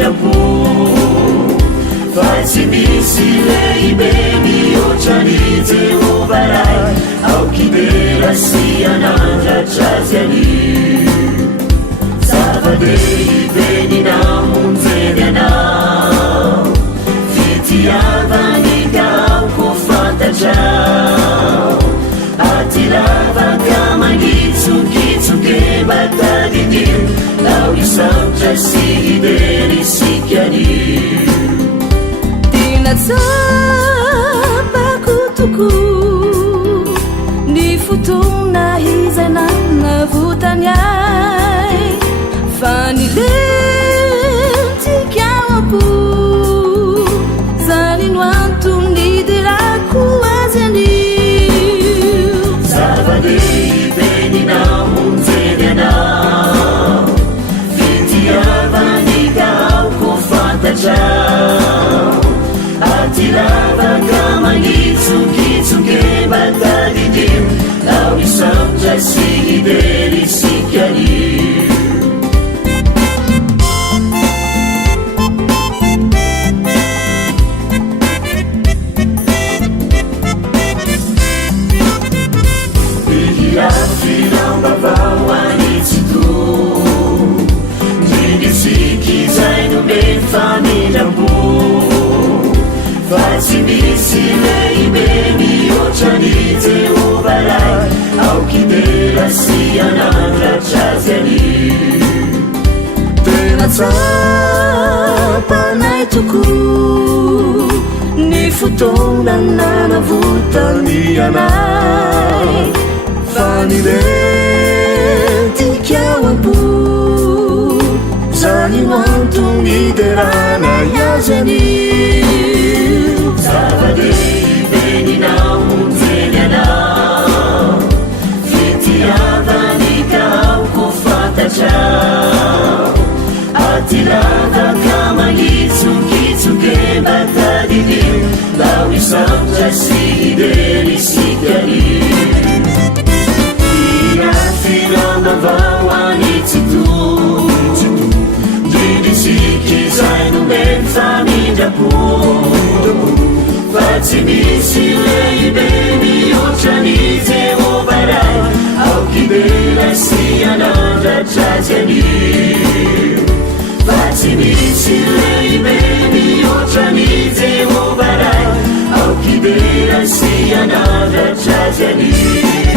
famindrapo fa tsy misy leibeny otrany Jehova ray aokidera sy anandratrazy ani zava-dehibeny namonjeny anao fitiavany kaoko fantatrao atilavaka manitsokitsoke batadidio lao isamtra sy hidery sikani tinatsapako toko ny fotona hizanana votany ay fa nilentikawako zany no antony derako azy anio zava-dehibeny namonjeny anao fitiavany kaoko fantatrao atilavaka manitsokitsoke batadidio lao isamtra sy hidery sikani ihirafirambavao anitsito ndrinisiky zay nome famindrapo fa tsy misy leibeny otrany Jehova ray aokidera sy anandratrazy ani tena tsapanay toko ny fotona nanavotany anay fa nilentikawako zany no antony derana azy anio zava-dehibeny namonjeny anao fitiavany kaoko fantatrao atilavaka manitsokitsoke batadidio lao isamtra sy hidery sikani irafirambavao anitsito ndrinisiky zay nome famindrapo fa tsy misy leibeny otrany Jehova ray aokidera sy anandratrazy anio fa tsy misy leibeny otrany Jehova ray aokidera sy anandratrazy anio